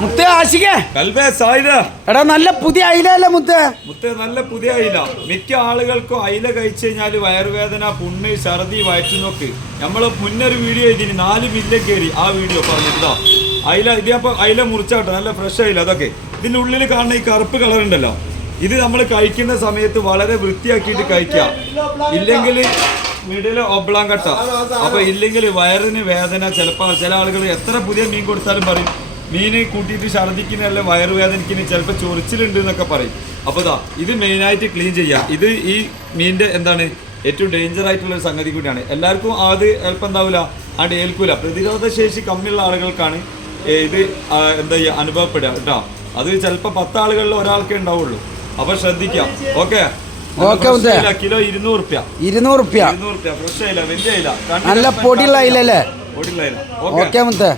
മുത്തേ ആശികേ എടാ നല്ല പുതിയ അയിലല്ലേ മുത്തേ? നല്ല പുതിയ അയില. മിക്ക ആളുകൾക്കും അയില കഴിച്ചു കഴിഞ്ഞാൽ വയറുവേദന, പുണ്ണ്, ഛർദി, വയറ്റുനോക്ക്. നമ്മള് മുന്നൊരു വീഡിയോ ഇതിന് 4 മില്യൺ കയറി ആ വീഡിയോ പറഞ്ഞിട്ടോ. അയില ഇതിപ്പോ അയില മുറിച്ചാട്ടോ, നല്ല ഫ്രഷ് അയില. അതൊക്കെ ഇതിന്റെ ഉള്ളിൽ കാണുന്ന ഈ കറുപ്പ് കളർ ഉണ്ടല്ലോ, ഇത് നമ്മൾ കഴിക്കുന്ന സമയത്ത് വളരെ വൃത്തിയാക്കിയിട്ട് കഴിക്കുക. ഇല്ലെങ്കിൽ മിഡില് ഒബ്ലാം കട്ട. അപ്പൊ ഇല്ലെങ്കിൽ വയറിന് വേദന. ചിലപ്പോൾ ചില ആളുകൾ എത്ര പുതിയ മീൻ കൊടുത്താലും പറയും മീന് കൂട്ടിയിട്ട് ഛർദിക്കുന്നല്ല വയറുവേദനയ്ക്ക് ചിലപ്പോൾ ചൊറിച്ചിലുണ്ട് എന്നൊക്കെ പറയും. അപ്പോൾ ഇത് മെയിനായിട്ട് ക്ലീൻ ചെയ്യുക. ഇത് ഈ മീനിന്റെ എന്താണ് ഏറ്റവും ഡേഞ്ചർ ആയിട്ടുള്ള ഒരു സംഗതി കൂടിയാണ്. എല്ലാവർക്കും അത് എളുപ്പം ഉണ്ടാവില്ല, അത് ഏൽക്കൂല. പ്രതിരോധ ശേഷി കമ്മിയുള്ള ആളുകൾക്കാണ് ഇത് എന്താ ചെയ്യുക അനുഭവപ്പെടുക കേട്ടോ. അത് ചിലപ്പോൾ 10 ആളുകളിൽ ഒരാൾക്കേ ഉണ്ടാവുള്ളൂ. അപ്പൊ ശ്രദ്ധിക്കാം. ഓക്കെ, കിലോ 200 റുപ്യ. 200 റുപ്യ ഫ്രഷ് അയില, വലിയ അയില, നല്ല പൊടിയുള്ള അയിലല്ലേ? പൊടിയുള്ള അയില. ഓക്കെ മുത്തേ.